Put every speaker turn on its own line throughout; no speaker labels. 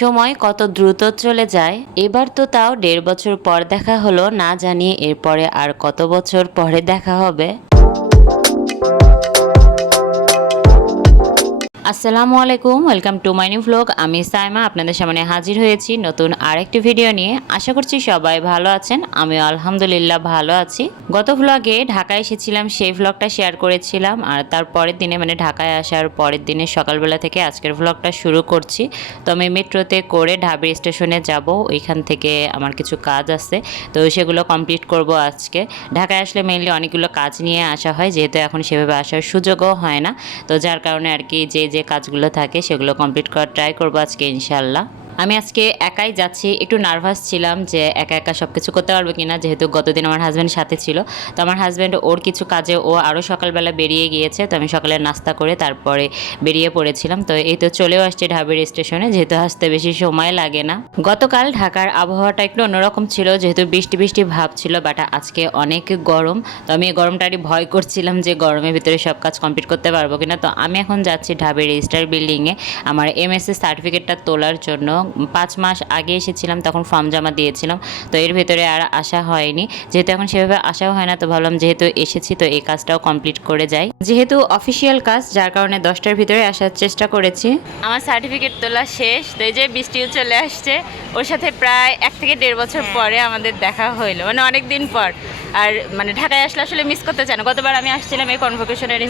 সময় কত দ্রুত চলে যায়, এবার তো তাও দেড় বছর পর দেখা হলো, না জানিয়ে এরপরে আর কত বছর পরে দেখা হবে। আসসালামু আলাইকুম, welcome to my new vlog আমি সাইমা, আপনাদের সামনে হাজির হয়েছি নতুন আরেকটি ভিডিও নিয়ে। আশা করছি সবাই ভালো আছেন, আমিও আলহামদুলিল্লাহ ভালো আছি। গত ভ্লগে ঢাকায় এসেছিলাম, সেই ভ্লগটা শেয়ার করেছিলাম, আর তার পরের দিনে মানে ঢাকায় আসার পরের দিনে সকালবেলা থেকে আজকের ভ্লগটা শুরু করছি। তো আমি মেট্রোতে করে ঢাবি স্টেশনে যাব, ওইখান থেকে আমার কিছু কাজ আছে, তো সেগুলো কমপ্লিট করব আজকে। ঢাকায় আসলে মেইনলি অনেকগুলো কাজ নিয়ে আসা হয়, যেহেতু এখন সেভাবে আসার সুযোগও হয় না। তো যার কারণে আর কি, যে যে কাজগুলো থাকে সেগুলো কমপ্লিট করার ট্রাই করব আজকে ইনশাল্লাহ আমি আজকে একাই যাচ্ছি, একটু নার্ভাস ছিলাম যে একা একা সব কিছু করতে পারব কিনা, যেহেতু গতদিন আমার হাজব্যান্ড সাথে ছিল। তো আমার হাজব্যান্ড ওর কিছু কাজে, ও আরও সকালবেলা বেরিয়ে গিয়েছে, তো আমি সকালে নাস্তা করে তারপরে বেরিয়ে পড়েছিলাম। তো এই তো চলেও আসছে ঢাবের স্টেশনে যেহেতু আসতে বেশি সময় লাগে না। গতকাল ঢাকার আবহাওয়াটা একটু অন্যরকম ছিল, যেহেতু বৃষ্টি বৃষ্টি ভাব ছিল বাট আজকে অনেক গরম। তো আমি এই গরমটারই ভয় করছিলাম যে গরমের ভিতরে সব কাজ কমপ্লিট করতে পারব কিনা। তো আমি এখন যাচ্ছি ঢাবের রেজিস্টার বিল্ডিংয়ে আমার এমএসএস সার্টিফিকেটটা তোলার জন্য। পাঁচ মাস আগে এসেছিলাম তখন ফর্ম জমা দিয়েছিলাম। তো এর ভেতরে আর আসা হয়নি। যেহেতু এখন সেভাবে আসাও হয় না তো ভাবলাম যেহেতু এসেছি তো এই কাজটাও কমপ্লিট করে যাই। যেহেতু অফিসিয়াল কাজ যার কারণে দশটার ভিতরে আসার চেষ্টা করেছি। আমার সার্টিফিকেট তোলা শেষ তো এই যে বৃষ্টিও চলে আসছে ওর সাথে প্রায় এক থেকে দেড় বছর পরে আমাদের দেখা হইল। মানে অনেক দিন পর। আর মানে ঢাকায় আসলে আসলে মিস করতে চায় না। গতবার আমি আসছিলাম এই কনভোকেশনের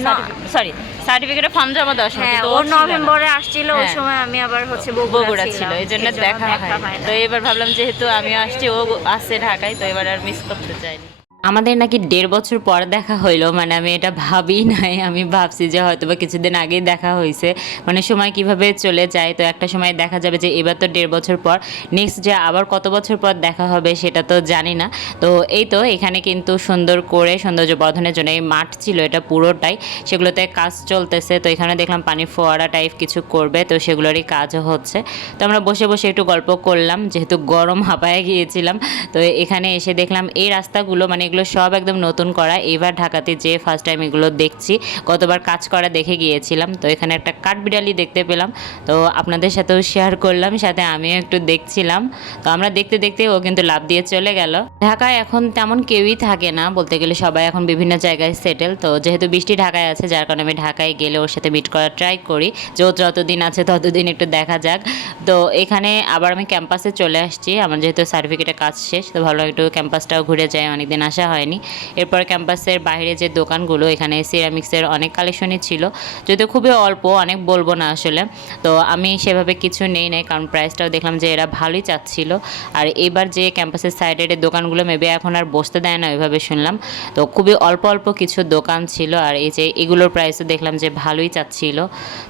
সরি সার্টিফিকেটের ফর্ম জমা দেওয়ার সময় তো
ও নভেম্বরে আসছিল ওই
হ্যাঁ।
সময় আমি আবার হচ্ছে
বগুড়া ছিল এই জন্য দেখা হয়
হয়
তো এবার ভাবলাম যেহেতু আমি আসছি ও আসছে ঢাকায় তো এবার আর মিস করতে চাইনি আমাদের নাকি দেড় বছর পর দেখা হইল মানে আমি এটা ভাবি নাই। আমি ভাবছি যে হয়তো বা কিছুদিন আগেই দেখা হয়েছে মানে সময় কীভাবে চলে যায়, তো একটা সময় দেখা যাবে যে এবার তো দেড় বছর পর। নেক্সট যে আবার কত বছর পর দেখা হবে সেটা তো জানি না। তো এই তো এখানে কিন্তু সুন্দর করে সৌন্দর্য বর্ধনের জন্য এই মাঠ ছিল, এটা পুরোটাই। সেগুলোতে কাজ চলতেছে, তো এখানে দেখলাম পানি ফোয়ারা টাইপ কিছু করবে, তো সেগুলোরই কাজও হচ্ছে। তো আমরা বসে বসে একটু গল্প করলাম, যেহেতু গরম হাঁপায় গিয়েছিলাম। তো এখানে এসে দেখলাম এই রাস্তাগুলো মানে এগুলো সব একদম নতুন করা। এবার ঢাকাতে যে ফার্স্ট টাইম এগুলো দেখছি, গতবার কাজ করা দেখে গিয়েছিলাম। তো এখানে একটা কাঠবিড়ালি দেখতে পেলাম। তো আপনাদের সাথেও শেয়ার করলাম, সাথে আমিও একটু দেখছিলাম। তো আমরা দেখতে দেখতে ও কিন্তু লাভ দিয়ে চলে গেল। ঢাকায় এখন তেমন কেউই থাকে না, বলতে গেলে সবাই এখন বিভিন্ন জায়গায় সেটেল তো যেহেতু বৃষ্টি ঢাকায় আছে, যার কারণে আমি ঢাকায় গেলে ওর সাথে মিট করার ট্রাই করি। যে ও যতদিন আছে, ততদিন একটু দেখা যাক। তো এখানে আবার আমি ক্যাম্পাসে চলে আসছি। আমার যেহেতু সার্টিফিকেটের কাজ শেষ, তো ভালো একটু ক্যাম্পাসটাও ঘুরে যায় অনেকদিন আসা হয়নি। এরপর ক্যাম্পাসের বাইরে যে দোকানগুলো, এখানে সিরামিক্সের অনেক কালেকশনই ছিল। যদিও খুবই অল্প, অনেক বলব না আসলে। তো আমি সেভাবে কিছু নেই নাই, কারণ প্রাইসটাও দেখলাম যে এরা ভালোই চাচ্ছিল। আর এবার যে ক্যাম্পাসের সাইডের দোকানগুলো মেবি এখন আর বসতে দেয় না ওইভাবে শুনলাম। তো খুবই অল্প অল্প কিছু দোকান ছিল, আর এই যে এগুলোর প্রাইসও দেখলাম যে ভালোই চাচ্ছিল।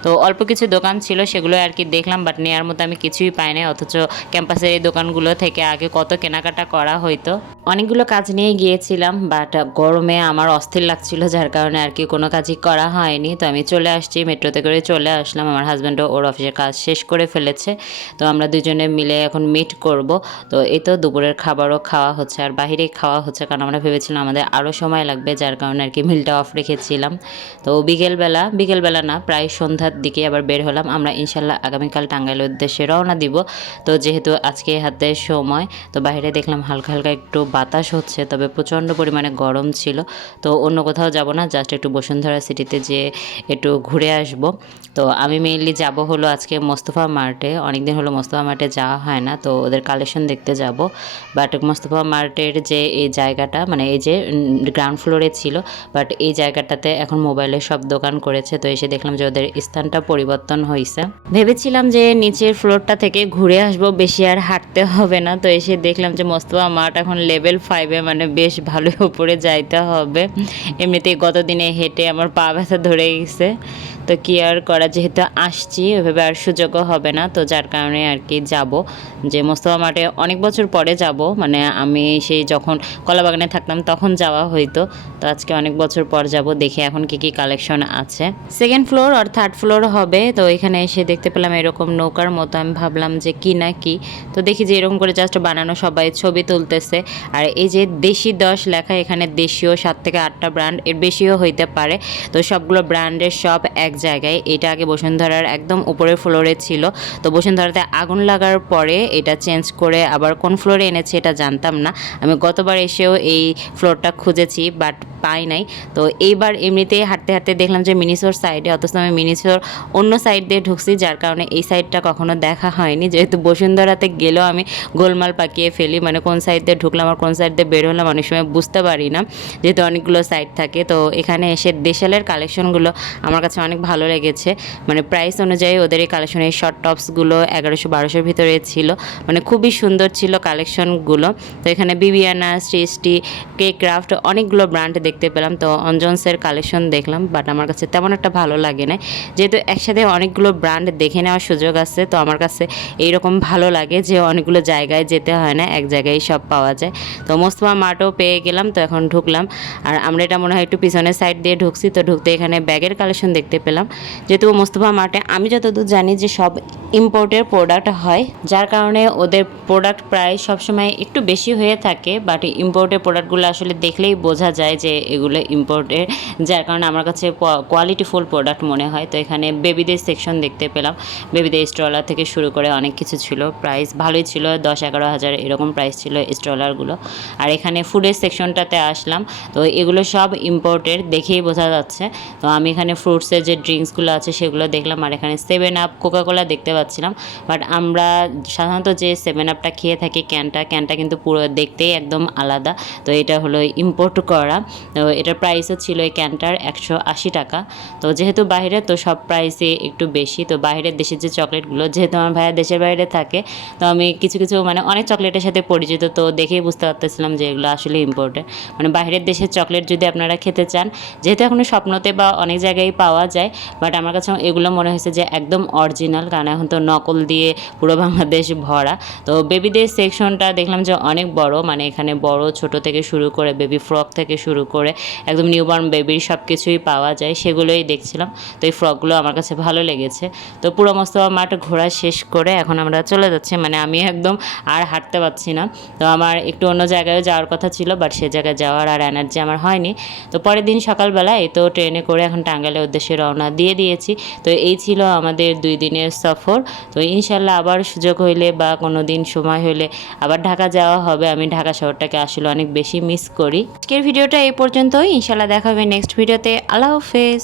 তো অল্প কিছু দোকান ছিল, সেগুলো আর কি দেখলাম বাট নেওয়ার মতো আমি কিছুই পাই নাই, অথচ ক্যাম্পাসের এই দোকানগুলো থেকে আগে কত কেনাকাটা করা হইতো। অনেকগুলো কাজ নিয়ে গিয়েছিলাম বাট গরমে আমার অস্থির লাগছিল, যার কারণে আর কি কোনো কাজই করা হয়নি। তো আমি চলে আসছি, মেট্রোতে করে চলে আসলাম। আমার হাজব্যান্ডও ওর অফিসের কাজ শেষ করে ফেলেছে। তো আমরা দুজনে মিলে এখন মিট করব। তো এই তো দুপুরের খাবারও খাওয়া হচ্ছে, আর বাহিরেই খাওয়া হচ্ছে, কারণ আমরা ভেবেছিলাম আমাদের আরও সময় লাগবে, যার কারণে আর কি মিলটা অফ রেখেছিলাম। তো বিকেলবেলা বিকেলবেলা না, প্রায় সন্ধ্যার দিকে আবার বের হলাম। আমরা ইনশাল্লাহ আগামীকাল টাঙ্গাইলের উদ্দেশ্যে রওনা দিব। তো যেহেতু আজকে হাতে সময়, তো বাইরে দেখলাম হালকা হালকা একটু বাতাস হচ্ছে, তবে প্রচণ্ড পরিমাণে গরম ছিল। তো অন্য কোথাও যাব না জাস্ট একটু বসুন্ধরা সিটিতে যেয়ে একটু ঘুরে আসব। তো আমি মেইনলি যাব হলো আজকে মোস্তফা মার্টে। অনেকদিন হলো মোস্তফা মার্টে যাওয়া হয় না, তো ওদের কালেকশন দেখতে যাব। বাট মোস্তফা মার্টের যে এই জায়গাটা মানে এই যে গ্রাউন্ড ফ্লোরে ছিল বাট এই জায়গাটাতে এখন মোবাইলের সব দোকান করেছে। তো এসে দেখলাম যে ওদের স্থানটা পরিবর্তন হয়েছে ভেবেছিলাম যে নিচের ফ্লোরটা থেকে ঘুরে আসব, বেশি আর হাঁটতে হবে না। তো এসে দেখলাম যে মোস্তফা মার্ট এখন লেভেল ফাইভে মানে বেশ ভালো উপরে যাইতে হবে। এমনিতেই গত দিনে হেঁটে আমার পা ব্যথা ধরে গেছে। তো কি আর করা, যেহেতু আসছি, ওইভাবে আর সুযোগও হবে না। তো যার কারণে আর কি যাব। যে মোস্তফা মাঠে অনেক বছর পরে যাব। মানে আমি সেই যখন কলাবাগানে থাকতাম তখন যাওয়া হইতো। তো আজকে অনেক বছর পর যাব, দেখি এখন কি কি কালেকশন আছে। সেকেন্ড ফ্লোর আর থার্ড ফ্লোর হবে। তো এখানে এসে দেখতে পেলাম এরকম নৌকার মতো। আমি ভাবলাম যে কি না কি। তো দেখি যে এরকম করে জাস্ট বানানো সবাই ছবি তুলতেছে। আর এই যে দেশি দশ লেখা এখানে দেশীয় সাত থেকে আটটা ব্র্যান্ড, এর বেশিও হইতে পারে। তো সবগুলো ব্র্যান্ডের সব এক জায়গায়। এটা আগে বসুন্ধরার একদম উপরের ফ্লোরে ছিল। তো বসুন্ধরাতে আগুন লাগার পরে এটা চেঞ্জ করে আবার কোন ফ্লোরে এনেছে এটা জানতাম না। আমি গতবার এসেও এই ফ্লোরটা খুঁজেছি, বাট পাই নাই। তো এইবার এমনিতেই হাঁটতে হাঁটতে দেখলাম যে মিনিসোর সাইডে অথচ আমি মিনিসোর অন্য সাইড দিয়ে ঢুকছি, যার কারণে এই সাইডটা কখনো দেখা হয়নি। যেহেতু বসুন্ধরাতে গেলেও আমি গোলমাল পাকিয়ে ফেলি মানে কোন সাইড দিয়ে ঢুকলাম আর কোন সাইড দিয়ে বের হলাম, অনেক সময় বুঝতে পারি না, যেহেতু অনেকগুলো সাইড থাকে। তো এখানে এসে দেশালের কালেকশনগুলো আমার কাছে অনেক ভালো লেগেছে। মানে প্রাইস অনুযায়ী ওদের এই কালেকশন এই শর্ট টপসগুলো এগারোশো বারোশোর ভিতরে ছিল। মানে খুবই সুন্দর ছিল কালেকশনগুলো তো এখানে বিবিয়ানা, সৃষ্টি কে ক্রাফট অনেকগুলো ব্র্যান্ড দেখতে পেলাম। তো অঞ্জনসের কালেকশন দেখলাম বাট আমার কাছে তেমন একটা ভালো লাগে না যেহেতু একসাথে অনেকগুলো ব্র্যান্ড দেখে নেওয়ার সুযোগ আছে, তো আমার কাছে এইরকম ভালো লাগে যে অনেকগুলো জায়গায় যেতে হয় না, এক জায়গায় সব পাওয়া যায়। তো মোস্তফা মার্টও পেয়ে গেলাম, তো এখন ঢুকলাম। আর আমরা এটা মনে হয় একটু পিছনের সাইড দিয়ে ঢুকছি, তো ঢুকতে এখানে ব্যাগের কালেকশন দেখতে পেলাম। যেহেতু মোস্তফা মার্টে আমি যতদূর জানি যে সব ইম্পোর্টের প্রোডাক্ট হয়, যার কারণে ওদের প্রোডাক্ট প্রায় সবসময় একটু বেশি হয়ে থাকে বাট ইম্পোর্টের প্রোডাক্টগুলো আসলে দেখলেই বোঝা যায় যে এগুলো ইম্পোর্টের যার কারণে আমার কাছে কোয়ালিটিফুল প্রোডাক্ট মনে হয়। তো এখানে বেবিদের সেকশন দেখতে পেলাম। বেবিদের স্ট্রলার থেকে শুরু করে অনেক কিছু ছিল। প্রাইস ভালোই ছিল, দশ এগারো হাজার এরকম প্রাইস ছিল স্ট্রলারগুলো আর এখানে ফুডের সেকশনটাতে আসলাম। তো এগুলো সব ইম্পোর্টের দেখেই বোঝা যাচ্ছে। তো আমি এখানে ফ্রুটসের যে ড্রিঙ্কসগুলো আছে সেগুলো দেখলাম। আর এখানে সেভেন আপ কোকাকোলা দেখতে পাচ্ছিলাম। বাট আমরা সাধারণত যে সেভেন আপটা খেয়ে থাকি ক্যানটা ক্যানটা কিন্তু পুরো দেখতেই একদম আলাদা। তো এটা হলো ইম্পোর্ট করা। তো এটার প্রাইসও ছিল এই ক্যানটার একশো আশি টাকা। তো যেহেতু বাইরে তো সব প্রাইসে একটু বেশি। তো বাইরের দেশের যে চকলেটগুলো, যেহেতু আমার ভাইয়া দেশের বাইরে থাকে, তো আমি কিছু কিছু মানে অনেক চকলেটের সাথে পরিচিত, তো দেখেই বুঝতে পারতেছিলাম যে এগুলো আসলে ইম্পোর্টেড মানে বাইরের দেশের চকলেট যদি আপনারা খেতে চান, যেহেতু এখনও স্বপ্নতে বা অনেক জায়গায় পাওয়া যায় বাট আমার কাছে এগুলো মনে হয়েছে যে একদম অরিজিনাল কারণ এখন তো নকল দিয়ে পুরো বাংলাদেশ ভরা। তো বেবিদের সেকশনটা দেখলাম যে অনেক বড় মানে এখানে বড়, ছোট থেকে শুরু করে বেবি ফ্রক থেকে শুরু করে একদম নিউবর্ন বেবির সব কিছুই পাওয়া যায়, সেগুলোই দেখছিলাম। তো এই ফ্রকগুলো আমার কাছে ভালো লেগেছে। তো পুরো মোস্তফা মাঠ ঘোরা শেষ করে এখন আমরা চলে যাচ্ছি। মানে আমি একদম আর হাঁটতে পারছি না। তো আমার একটু অন্য জায়গায় যাওয়ার কথা ছিল বাট সে জায়গায় যাওয়ার আর এনার্জি আমার হয়নি। তো পরের দিন সকালবেলা এই তো ট্রেনে করে এখন টাঙ্গাইলের উদ্দেশ্যে রওনা দিয়ে দিয়েছি। তো এই ছিল আমাদের দুই দিনের সফর। তো ইনশাল্লাহ আবার সুযোগ হইলে বা কোনো দিন সময় হইলে আবার ঢাকা যাওয়া হবে। আমি ঢাকা শহরটাকে আসলে অনেক বেশি মিস করি। আজকের ভিডিওটা এই পর্যন্তই ইনশাল্লাহ দেখা হবে নেক্সট ভিডিওতে আল্লাহ হাফেজ।